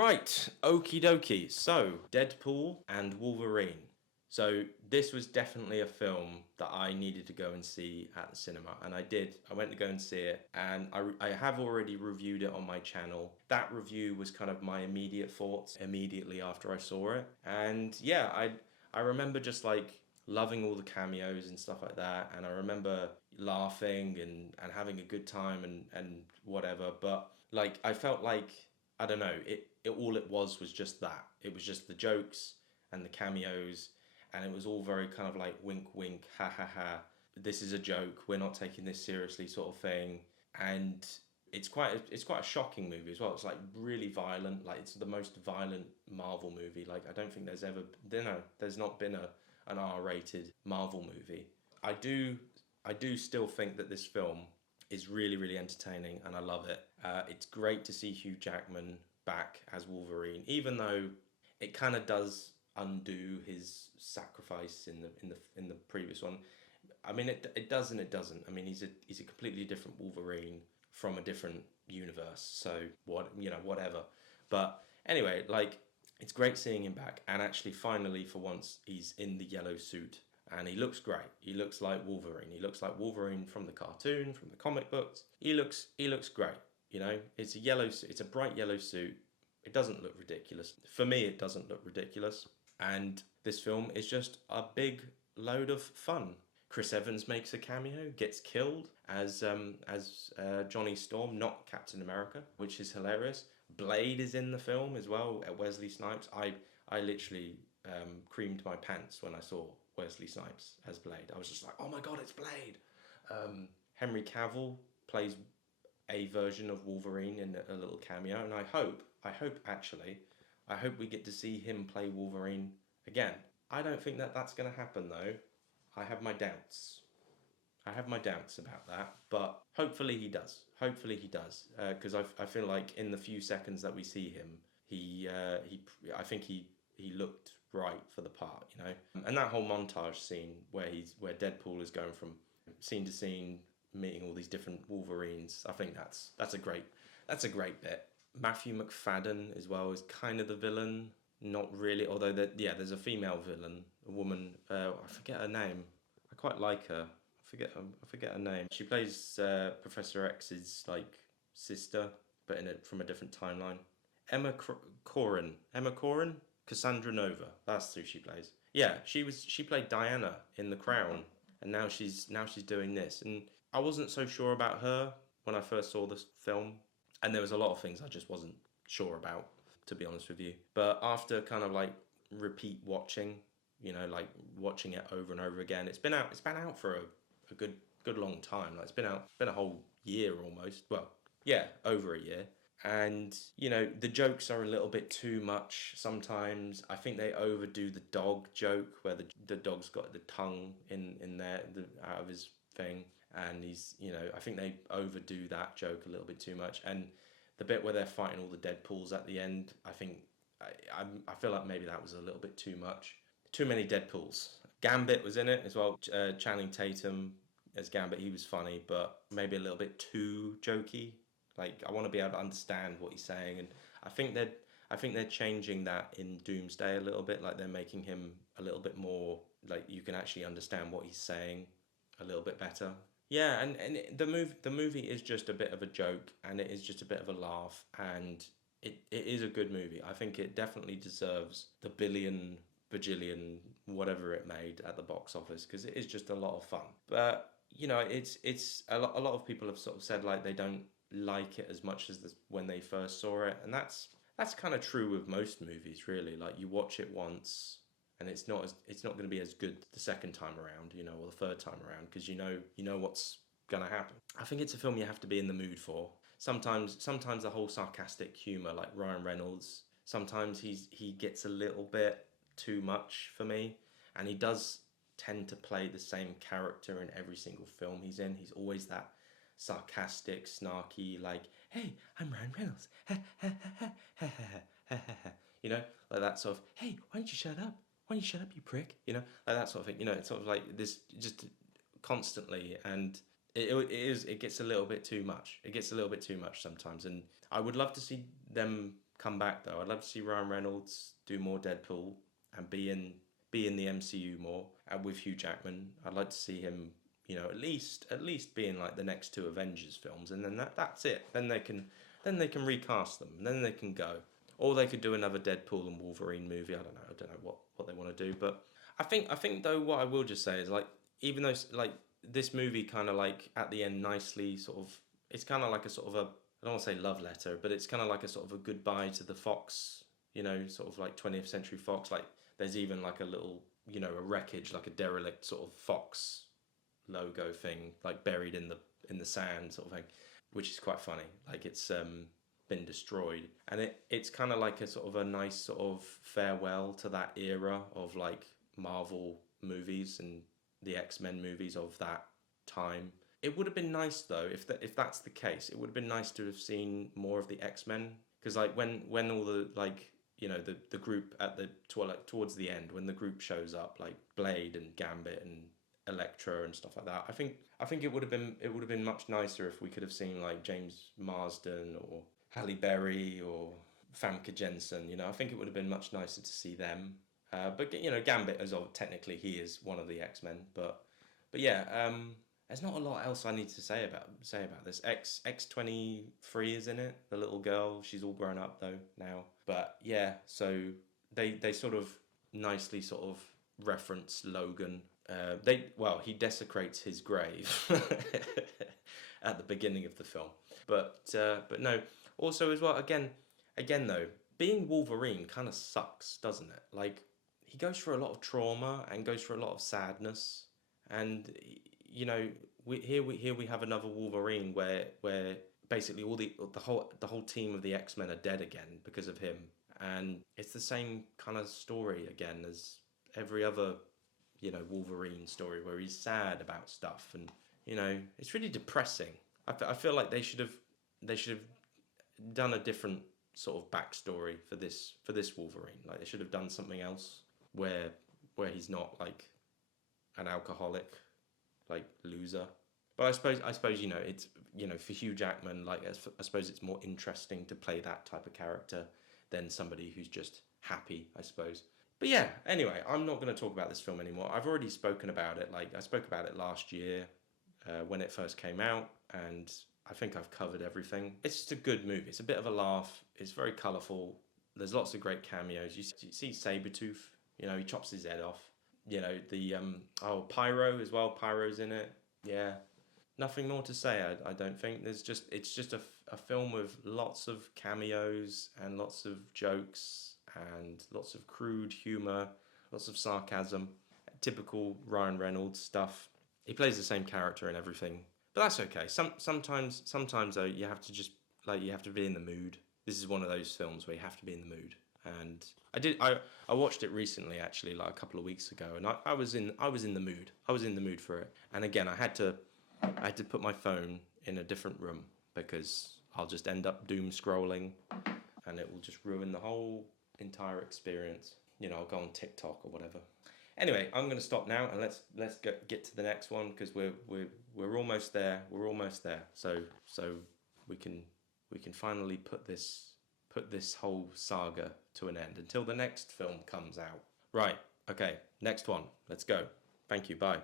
Right, okie dokie. So, Deadpool and Wolverine. So, this was definitely a film that I needed to go and see at the cinema, and I did. I went to go and see it, and I have already reviewed it on my channel. That review was kind of my immediate thoughts immediately after I saw it, and yeah, I remember just like loving all the cameos and stuff like that, and I remember laughing and having a good time and whatever, but like I felt like I don't know, it all it was just that. It was just the jokes and the cameos, and it was all very kind of like wink wink, ha ha ha. This is a joke. We're not taking this seriously, sort of thing. And it's quite a shocking movie as well. It's like really violent. Like it's the most violent Marvel movie. Like I don't think there's not been an R-rated Marvel movie. I do still think that this film is really, really entertaining, and I love it. It's great to see Hugh Jackman back as Wolverine, even though it kind of does undo his sacrifice in the previous one. I mean, it does and it doesn't. I mean, he's a completely different Wolverine from a different universe. So whatever. But anyway, like it's great seeing him back, and actually, finally, for once, he's in the yellow suit and he looks great. He looks like Wolverine. He looks like Wolverine from the cartoon, from the comic books. He looks great. It's a yellow suit. It's a bright yellow suit. It doesn't look ridiculous. For me, it doesn't look ridiculous. And this film is just a big load of fun. Chris Evans makes a cameo, gets killed as Johnny Storm, not Captain America, which is hilarious. Blade is in the film as well. Wesley Snipes. I literally creamed my pants when I saw Wesley Snipes as Blade. I was just like, oh my god, it's Blade. Henry Cavill plays a version of Wolverine in a little cameo, and I hope we get to see him play Wolverine again. I don't think that that's going to happen though. I have my doubts. About that, but hopefully he does. Because I feel like in the few seconds that we see him, I think he looked right for the part, And that whole montage scene where Deadpool is going from scene to scene, meeting all these different Wolverines. I think that's a great bit. Matthew McFadden as well is kind of the villain. Not really, although there's a female villain, a woman. I forget her name. I quite like her. I forget her name. She plays Professor X's like sister, but from a different timeline. Emma Corrin, Cassandra Nova. That's who she plays. Yeah, she played Diana in The Crown, and now she's doing this. And I wasn't so sure about her when I first saw this film, and there was a lot of things I just wasn't sure about, to be honest with you. But after kind of like repeat watching, like watching it over and over again, it's been out for a good long time. Like it's been a whole year almost. Well, yeah, over a year. And the jokes are a little bit too much sometimes. I think they overdo the dog joke where the dog's got the tongue in there out of his thing, and he's I think they overdo that joke a little bit too much. And the bit where they're fighting all the Deadpools at the end, I think I feel like maybe that was a little bit too much. Too many Deadpools. Gambit was in it as well. Channing Tatum as Gambit, he was funny, but maybe a little bit too jokey. Like I want to be able to understand what he's saying, and I think they're changing that in Doomsday a little bit. Like they're making him a little bit more like you can actually understand what he's saying a little bit better. Yeah, and the movie is just a bit of a joke, and it is just a bit of a laugh, and it is a good movie. I think it definitely deserves the billion, bajillion, whatever it made at the box office, because it is just a lot of fun. But it's a lot of people have sort of said like they don't like it as much as when they first saw it, and that's kind of true with most movies, really. Like you watch it once, and it's not going to be as good the second time around, or the third time around, because you know what's going to happen. I think it's a film you have to be in the mood for. Sometimes the whole sarcastic humor, like Ryan Reynolds, sometimes he gets a little bit too much for me, and he does tend to play the same character in every single film he's in. He's always that sarcastic, snarky, like, hey, I'm Ryan Reynolds. Like that sort of, hey, why don't you shut up? Why don't you shut up, you prick? Like that sort of thing. It's sort of like this just constantly, and it gets a little bit too much. It gets a little bit too much sometimes, and I would love to see them come back though. I'd love to see Ryan Reynolds do more Deadpool and be in the MCU more, and with Hugh Jackman. I'd like to see him, you know, at least be in like the next 2 Avengers films, and then that's it. Then they can recast them, and then they can go. Or they could do another Deadpool and Wolverine movie. I don't know. I don't know what they want to do, but I think though, what I will just say is, like, even though like this movie kind of like at the end nicely sort of, it's kind of like a sort of a, I don't want to say love letter, but it's kind of like a sort of a goodbye to the Fox, you know, sort of like 20th Century Fox. Like there's even like a little, you know, a wreckage, like a derelict sort of Fox logo thing, like buried in the sand sort of thing, which is quite funny. Like it's been destroyed, and it's kind of like a sort of a nice sort of farewell to that era of like Marvel movies and the X-Men movies of that time. It would have been nice though, if that's the case, it would have been nice to have seen more of the X-Men, because like when all the, like, you know, the group at the towards the end, when the group shows up, like Blade and Gambit and Elektra and stuff like that, I think it would have been much nicer if we could have seen like James Marsden or Halle Berry or Famke Jensen. You know, I think it would have been much nicer to see them. But you know, Gambit, as of technically he is one of the X-Men, but yeah, there's not a lot else I need to say about this. X-23 is in it, the little girl. She's all grown up though now. But yeah, so they sort of nicely sort of reference Logan. He desecrates his grave at the beginning of the film. But no. Also as well, again though, being Wolverine kind of sucks, doesn't it? Like, he goes through a lot of trauma and goes through a lot of sadness, and you know, we have another Wolverine where basically the whole team of the X-Men are dead again because of him, and it's the same kind of story again as every other, you know, Wolverine story, where he's sad about stuff, and you know, it's really depressing. I feel like they should have done a different sort of backstory for this Wolverine. Like, they should have done something else where he's not like an alcoholic, like, loser. But I suppose you know, it's, you know, for Hugh Jackman, like, I suppose it's more interesting to play that type of character than somebody who's just happy, I suppose. But yeah, anyway, I'm not going to talk about this film anymore. I've already spoken about it. Like, I spoke about it last year when it first came out, and I think I've covered everything. It's just a good movie. It's a bit of a laugh. It's very colourful. There's lots of great cameos. You see Sabretooth. You know, he chops his head off. You know, the Pyro as well. Pyro's in it. Yeah. Nothing more to say, I don't think. It's just a film with lots of cameos and lots of jokes and lots of crude humour, lots of sarcasm, typical Ryan Reynolds stuff. He plays the same character and everything, but that's okay. Sometimes though, you have to just, like, you have to be in the mood. This is one of those films where you have to be in the mood, and I watched it recently, actually, like a couple of weeks ago, and I was in the mood. I was in the mood for it, and again, I had to put my phone in a different room, because I'll just end up doom scrolling, and it will just ruin the whole entire experience. You know, I'll go on TikTok or whatever. Anyway, I'm going to stop now, and let's get to the next one, because we're almost there. We're almost there. So we can finally put this whole saga to an end until the next film comes out. Right. Okay. Next one. Let's go. Thank you. Bye.